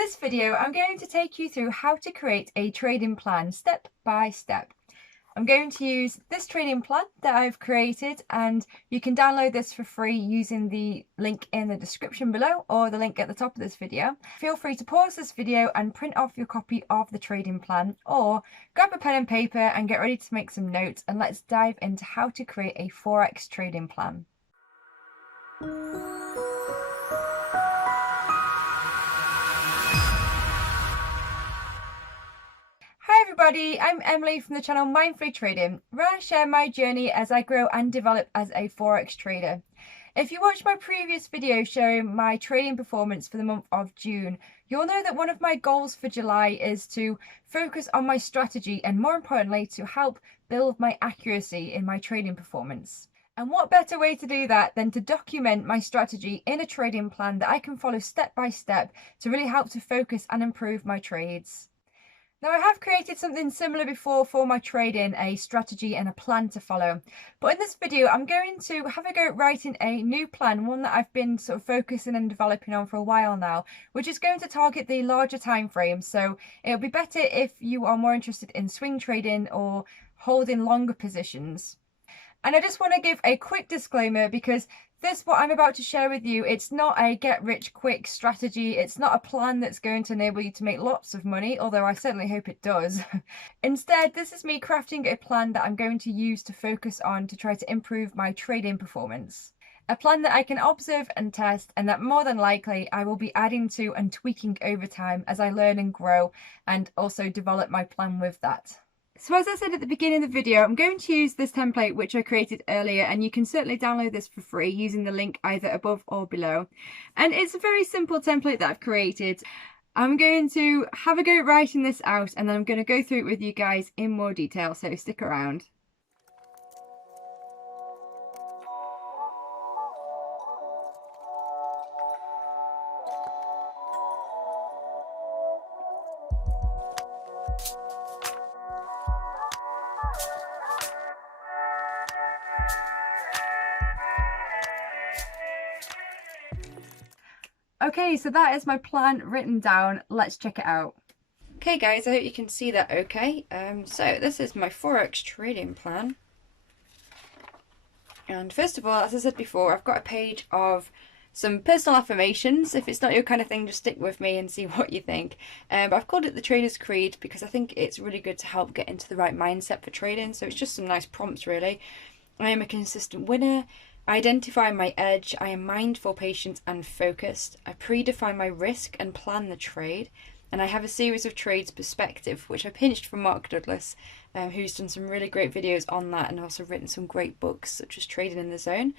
this video, I'm going to take you through how to create a trading plan step by step. I'm going to use this trading plan that I've created, and you can download this for free using the link in the description below or the link at the top of this video. Feel free to pause this video and print off your copy of the trading plan, or grab a pen and paper and get ready to make some notes, and let's dive into how to create a Forex trading plan. Hi everybody, I'm Emily from the channel Mindfully Trading, where I share my journey as I grow and develop as a Forex trader. If you watched my previous video showing my trading performance for the month of June, you'll know that one of my goals for July is to focus on my strategy and, more importantly, to help build my accuracy in my trading performance. And what better way to do that than to document my strategy in a trading plan that I can follow step by step to really help to focus and improve my trades. Now, I have created something similar before for my trading, a strategy and a plan to follow. But in this video, I'm going to have a go at writing a new plan, one that I've been sort of focusing and developing on for a while now, which is going to target the larger time frame. So it'll be better if you are more interested in swing trading or holding longer positions. And I just want to give a quick disclaimer, because what I'm about to share with you, it's not a get-rich-quick strategy. It's not a plan that's going to enable you to make lots of money, although I certainly hope it does. Instead, this is me crafting a plan that I'm going to use to focus on to try to improve my trading performance. A plan that I can observe and test, and that more than likely I will be adding to and tweaking over time as I learn and grow, and also develop my plan with that. So as I said at the beginning of the video, I'm going to use this template which I created earlier, and you can certainly download this for free using the link either above or below. And it's a very simple template that I've created. I'm going to have a go at writing this out, and then I'm going to go through it with you guys in more detail, so stick around. Okay, so that is my plan written down. Let's check it out. Okay guys, I hope you can see that okay. So this is my Forex trading plan. And first of all, as I said before, I've got a page of some personal affirmations. If it's not your kind of thing, just stick with me and see what you think. But I've called it the Trader's Creed because I think it's really good to help get into the right mindset for trading. So it's just some nice prompts really. I am a consistent winner. I identify my edge, I am mindful, patient and focused. I predefine my risk and plan the trade. And I have a series of trades perspective, which I pinched from Mark Douglas, who's done some really great videos on that and also written some great books such as Trading in the Zone.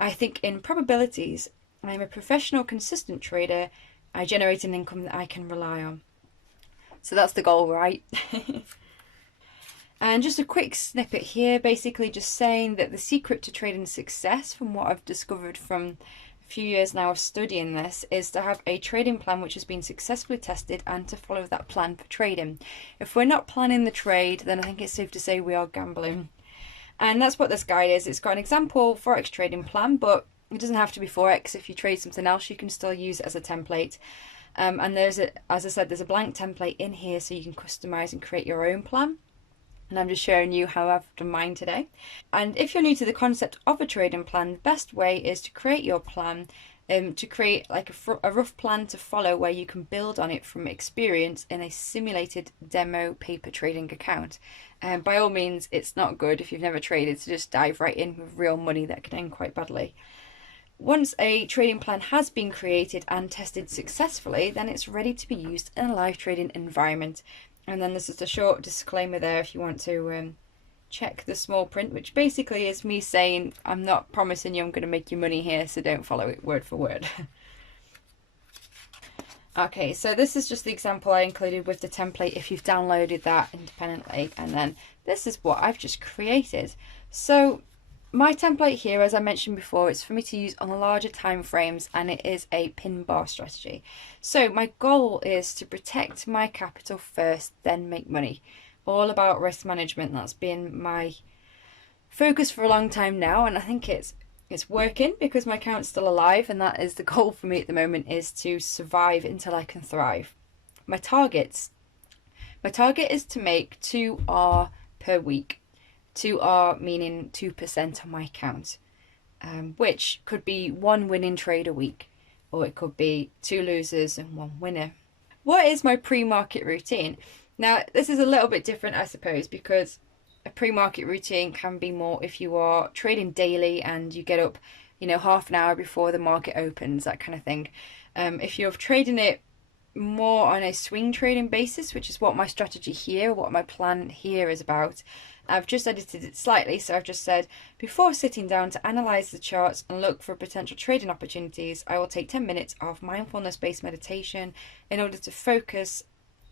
I think in probabilities. I am a professional, consistent trader. I generate an income that I can rely on. So that's the goal, right? And just a quick snippet here, basically just saying that the secret to trading success, from what I've discovered from a few years now of studying this, is to have a trading plan which has been successfully tested and to follow that plan for trading. If we're not planning the trade, then I think it's safe to say we are gambling. And that's what this guide is. It's got an example Forex trading plan, but it doesn't have to be Forex. If you trade something else, you can still use it as a template. And as I said, there's a blank template in here so you can customize and create your own plan. And I'm just showing you how I've done mine today. And if you're new to the concept of a trading plan, the best way is to create your plan, to create like a rough plan to follow where you can build on it from experience in a simulated demo paper trading account. By all means, it's not good if you've never traded to just dive right in with real money. That can end quite badly. Once a trading plan has been created and tested successfully, then it's ready to be used in a live trading environment. And then there's just a short disclaimer there if you want to check the small print, which basically is me saying I'm not promising you I'm going to make you money here, so don't follow it word for word. Okay, so this is just the example I included with the template if you've downloaded that independently, and then this is what I've just created. So my template here, as I mentioned before, it's for me to use on larger time frames, and it is a pin bar strategy. So my goal is to protect my capital first, then make money. All about risk management. That's been my focus for a long time now, and I think it's It's working because my account's still alive, and that is the goal for me at the moment, is to survive until I can thrive. My targets. My target is to make 2R per week. 2R meaning 2% on my account, which could be one winning trade a week, or it could be 2 losers and 1 winner. What is my pre-market routine? Now, this is a little bit different, I suppose, because a pre-market routine can be more if you are trading daily and you get up, half an hour before the market opens, that kind of thing. If you're trading it more on a swing trading basis, which is what my strategy here, what my plan here is about, I've just edited it slightly. So I've just said, before sitting down to analyze the charts and look for potential trading opportunities, I will take 10 minutes of mindfulness-based meditation in order to focus,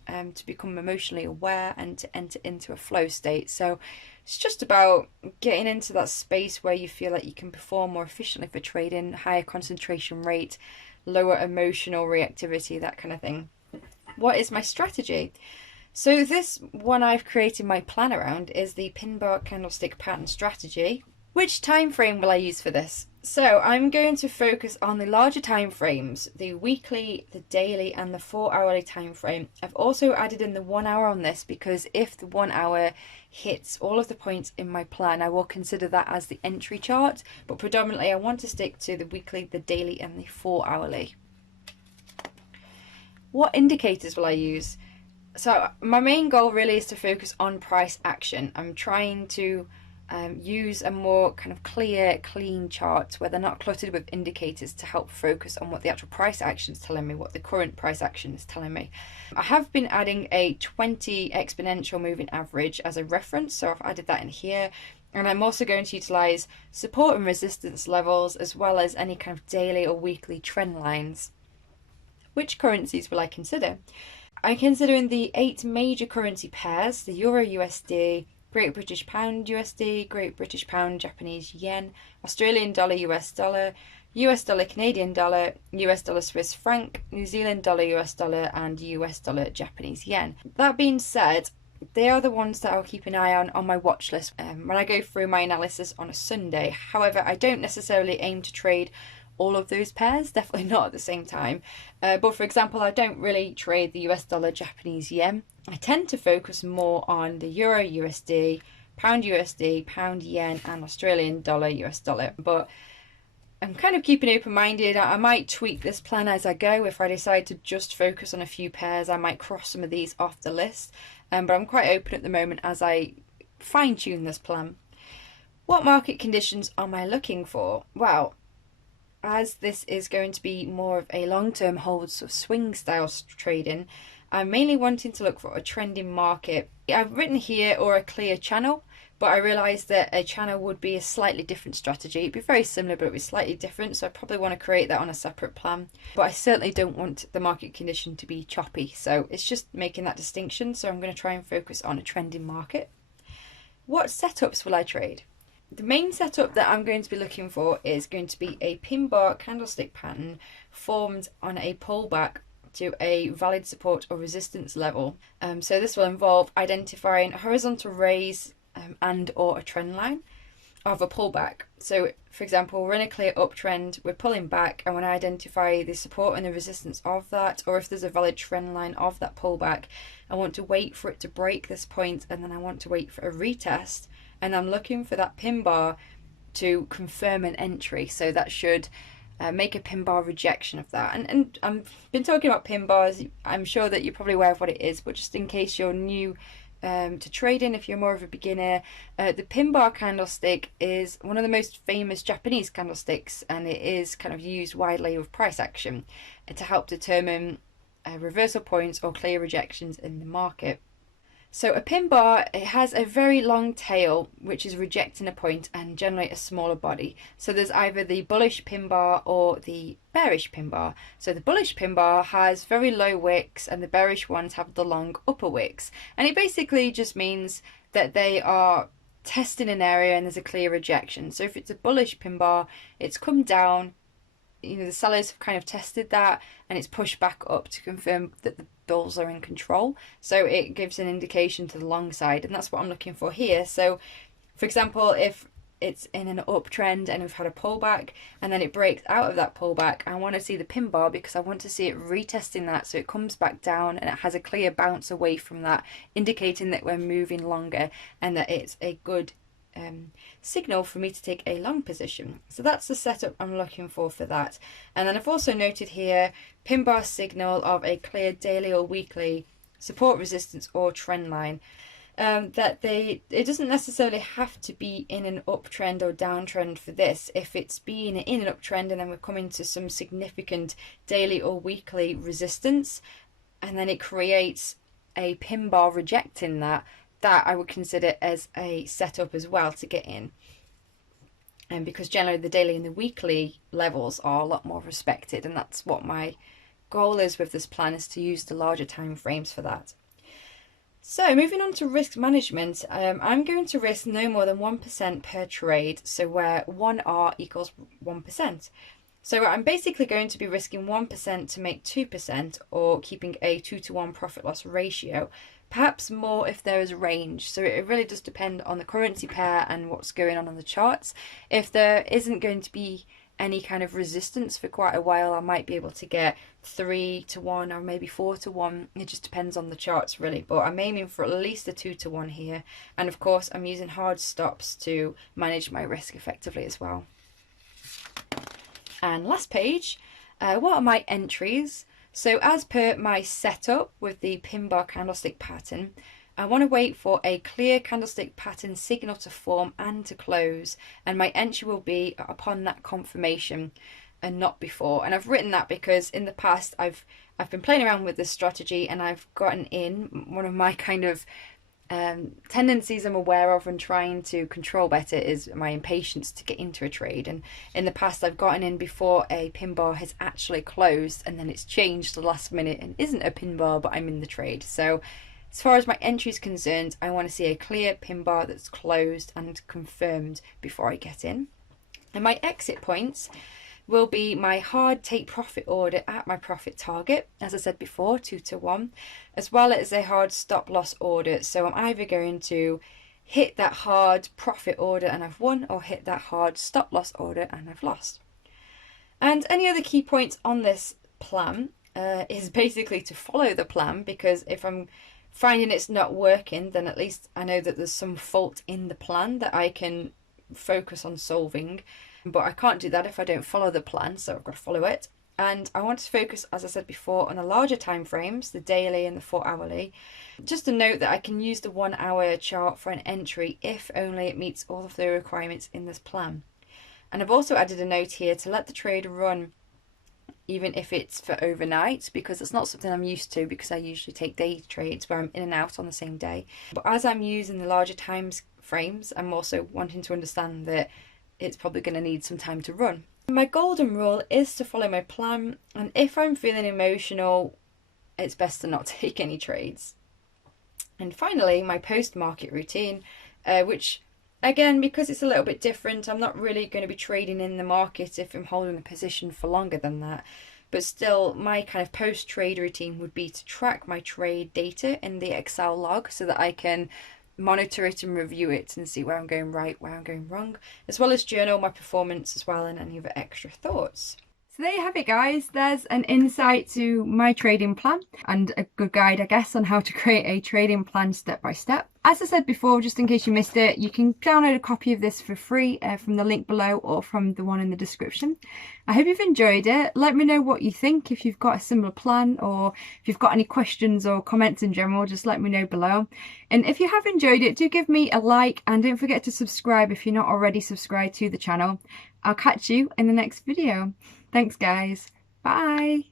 to become emotionally aware and to enter into a flow state. So it's just about getting into that space where you feel like you can perform more efficiently for trading, higher concentration rate, lower emotional reactivity, that kind of thing. What is my strategy? So this one I've created my plan around is the pin bar candlestick pattern strategy. Which time frame will I use for this? So I'm going to focus on the larger time frames, the weekly, the daily and the 4-hourly time frame. I've also added in the 1 hour on this because if the 1 hour hits all of the points in my plan, I will consider that as the entry chart, but predominantly I want to stick to the weekly, the daily and the 4-hourly. What indicators will I use? So my main goal really is to focus on price action. I'm trying to use a more kind of clear, clean chart where they're not cluttered with indicators to help focus on what the actual price action is telling me, what the current price action is telling me. I have been adding a 20 exponential moving average as a reference, so I've added that in here. And I'm also going to utilize support and resistance levels as well as any kind of daily or weekly trend lines. Which currencies will I consider? I'm considering the 8 major currency pairs: the Euro USD, Great British Pound USD, Great British Pound Japanese Yen, Australian Dollar US Dollar, US Dollar Canadian Dollar, US Dollar Swiss Franc, New Zealand Dollar US Dollar and US Dollar Japanese Yen. That being said, they are the ones that I'll keep an eye on my watch list when I go through my analysis on a Sunday. However, I don't necessarily aim to trade all of those pairs, definitely not at the same time. But for example, I don't really trade the US dollar Japanese yen. I tend to focus more on the Euro USD, Pound USD, Pound yen and Australian dollar US dollar. But I'm kind of keeping open-minded. I might tweak this plan as I go. If I decide to just focus on a few pairs, I might cross some of these off the list. But I'm quite open at the moment as I fine-tune this plan. What market conditions am I looking for? Well, as this is going to be more of a long-term hold, sort of swing style trading, I'm mainly wanting to look for a trending market. I've written here or a clear channel, but I realised that a channel would be a slightly different strategy. It'd be very similar, but it would be slightly different, so I probably want to create that on a separate plan. But I certainly don't want the market condition to be choppy, so it's just making that distinction. So I'm going to try and focus on a trending market. What setups will I trade? The main setup that I'm going to be looking for is going to be a pin bar candlestick pattern formed on a pullback to a valid support or resistance level. So this will involve identifying a horizontal raise and or a trend line of a pullback. So for example, we're in a clear uptrend, we're pulling back, and when I identify the support and the resistance of that, or if there's a valid trend line of that pullback, I want to wait for it to break this point, and then I want to wait for a retest. And I'm looking for that pin bar to confirm an entry. So that should make a pin bar rejection of that. And I've been talking about pin bars. I'm sure that you're probably aware of what it is, but just in case you're new to trading, if you're more of a beginner, the pin bar candlestick is one of the most famous Japanese candlesticks, and it is kind of used widely with price action to help determine reversal points or clear rejections in the market. So a pin bar, it has a very long tail, which is rejecting a point, and generally a smaller body. So there's either the bullish pin bar or the bearish pin bar. So the bullish pin bar has very low wicks, and the bearish ones have the long upper wicks. And it basically just means that they are testing an area and there's a clear rejection. So if it's a bullish pin bar, it's come down, the sellers have kind of tested that, and it's pushed back up to confirm that the bulls are in control. So it gives an indication to the long side, and that's what I'm looking for here. So for example, if it's in an uptrend and we've had a pullback and then it breaks out of that pullback, I want to see the pin bar because I want to see it retesting that so it comes back down and it has a clear bounce away from that, indicating that we're moving longer and that it's a good signal for me to take a long position. So that's the setup I'm looking for that. And then I've also noted here pin bar signal of a clear daily or weekly support, resistance or trend line. It doesn't necessarily have to be in an uptrend or downtrend for this. If it's been in an uptrend and then we're coming to some significant daily or weekly resistance and then it creates a pin bar rejecting that I would consider as a setup as well to get in. And because generally the daily and the weekly levels are a lot more respected, and that's what my goal is with this plan, is to use the larger time frames for that. So moving on to risk management, I'm going to risk no more than 1% per trade, so where 1R equals 1%. So I'm basically going to be risking 1% to make 2%, or keeping a 2-to-1 profit loss ratio, perhaps more if there is a range. So it really does depend on the currency pair and what's going on the charts. If there isn't going to be any kind of resistance for quite a while, I might be able to get 3-to-1 or maybe 4-to-1. It just depends on the charts really, but I'm aiming for at least a 2-to-1 here. And of course I'm using hard stops to manage my risk effectively as well. And last page, what are my entries? So as per my setup with the pin bar candlestick pattern, I want to wait for a clear candlestick pattern signal to form and to close, and my entry will be upon that confirmation and not before. And I've written that because in the past I've been playing around with this strategy and I've gotten in. One of my kind of tendencies I'm aware of and trying to control better is my impatience to get into a trade, and in the past I've gotten in before a pin bar has actually closed and then it's changed the last minute and isn't a pin bar but I'm in the trade. So as far as my entry is concerned, I want to see a clear pin bar that's closed and confirmed before I get in. And my exit points will be my hard take profit order at my profit target, as I said before, 2-to-1, as well as a hard stop loss order. So I'm either going to hit that hard profit order and I've won, or hit that hard stop loss order and I've lost. And any other key points on this plan is basically to follow the plan, because if I'm finding it's not working, then at least I know that there's some fault in the plan that I can focus on solving. But I can't do that if I don't follow the plan, so I've got to follow it. And I want to focus, as I said before, on the larger time frames, the daily and the 4-hourly. Just a note that I can use the 1-hour chart for an entry if only it meets all of the requirements in this plan. And I've also added a note here to let the trade run even if it's for overnight, because it's not something I'm used to, because I usually take day trades where I'm in and out on the same day. But as I'm using the larger time frames, I'm also wanting to understand that it's probably going to need some time to run. My golden rule is to follow my plan, and if I'm feeling emotional, it's best to not take any trades. And finally, my post-market routine, which again, because it's a little bit different, I'm not really going to be trading in the market if I'm holding a position for longer than that. But still, my kind of post-trade routine would be to track my trade data in the Excel log so that I can monitor it and review it and see where I'm going right, where I'm going wrong, as well as journal my performance as well and any other extra thoughts. So there you have it, guys. There's an insight to my trading plan and a good guide, I guess, on how to create a trading plan step by step. As I said before, just in case you missed it, you can download a copy of this for free from the link below or from the one in the description. I hope you've enjoyed it. Let me know what you think. If you've got a similar plan, or if you've got any questions or comments in general, just let me know below. And if you have enjoyed it, do give me a like, and don't forget to subscribe if you're not already subscribed to the channel. I'll catch you in the next video. Thanks, guys. Bye.